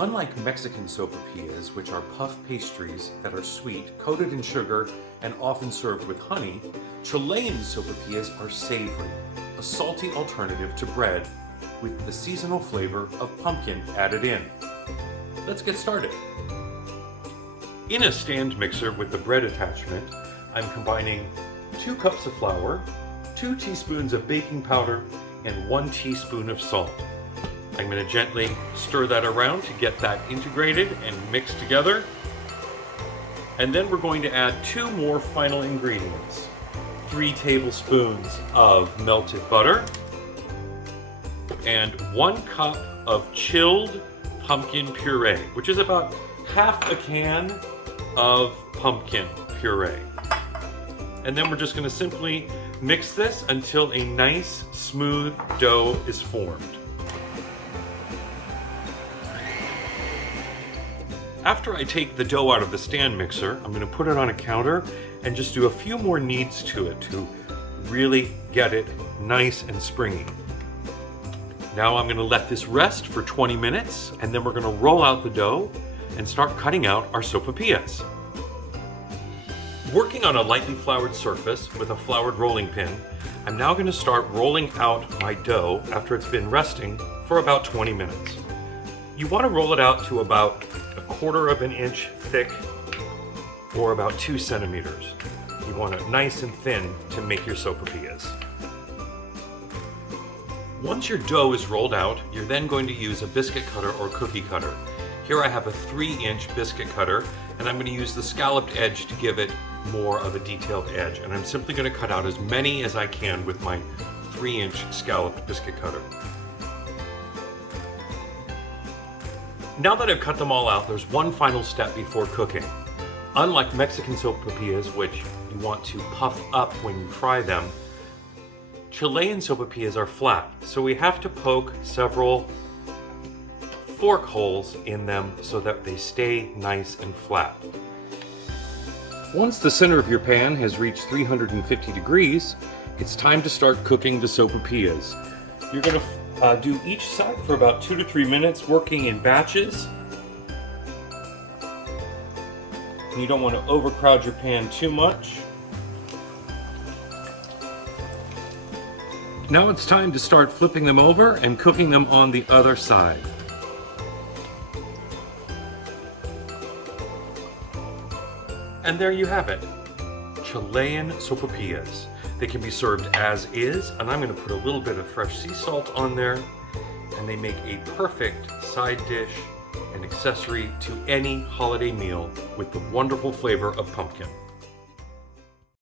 Unlike Mexican sopaipillas, which are puff pastries that are sweet, coated in sugar, and often served with honey, Chilean sopaipillas are savory, a salty alternative to bread with the seasonal flavor of pumpkin added in. Let's get started. In a stand mixer with the bread attachment, I'm combining 2 cups of flour, 2 teaspoons of baking powder, and 1 teaspoon of salt. I'm going to gently stir that around to get that integrated and mixed together. And then we're going to add 2 more final ingredients. 3 tablespoons of melted butter and 1 cup of chilled pumpkin puree, which is about half a can of pumpkin puree. And then we're just going to simply mix this until a nice smooth dough is formed. After I take the dough out of the stand mixer, I'm going to put it on a counter and just do a few more kneads to it to really get it nice and springy. Now I'm going to let this rest for 20 minutes, and then we're going to roll out the dough and start cutting out our sopaipillas. Working on a lightly floured surface with a floured rolling pin, I'm now going to start rolling out my dough after it's been resting for about 20 minutes. You want to roll it out to about 1/4 of an inch thick or about 2 centimeters. You want it nice and thin to make your sopaipillas. Once your dough is rolled out, you're then going to use a biscuit cutter or cookie cutter. Here I have a 3-inch biscuit cutter, and I'm going to use the scalloped edge to give it more of a detailed edge. And I'm simply going to cut out as many as I can with my 3-inch scalloped biscuit cutter. Now that I've cut them all out, there's one final step before cooking. Unlike Mexican sopaipillas, which you want to puff up when you fry them, Chilean sopaipillas are flat, so we have to poke several fork holes in them so that they stay nice and flat. Once the center of your pan has reached 350 degrees, it's time to start cooking the sopaipillas. You're going to do each side for about 2 to 3 minutes, working in batches. You don't want to overcrowd your pan too much. Now it's time to start flipping them over and cooking them on the other side. And there you have it, Chilean sopaipillas. They can be served as is, and I'm going to put a little bit of fresh sea salt on there, and they make a perfect side dish and accessory to any holiday meal with the wonderful flavor of pumpkin.